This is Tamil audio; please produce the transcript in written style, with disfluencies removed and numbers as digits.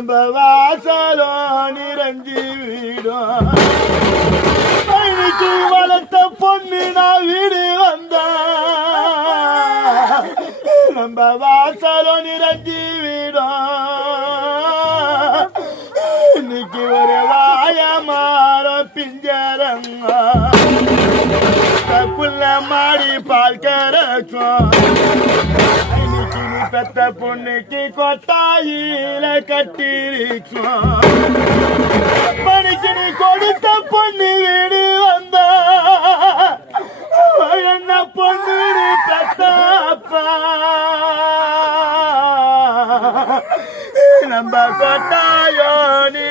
நம்ம வாசலோ நிறைஞ்சி வீடும் இன்னைக்கு வளர்த்த பொண்ணு நான் வீடு வந்தா நம்ம வாசலோ நிறைஞ்சி வீடும் இன்னைக்கு ஒரு வாய மாற பிஞ்சரங்க புள்ள மாடி பால் கறக்கும் இன்னைக்கு நீ பெத்த பொண்ணுக்கு கொட்டாயில கட்டிருக்கும் மணிக்கு நீ கொடுத்த பொண்ணு வீடு வந்தா என்ன பொண்ணு பெத்தப்பா நம்ம கொட்டாயோ நீ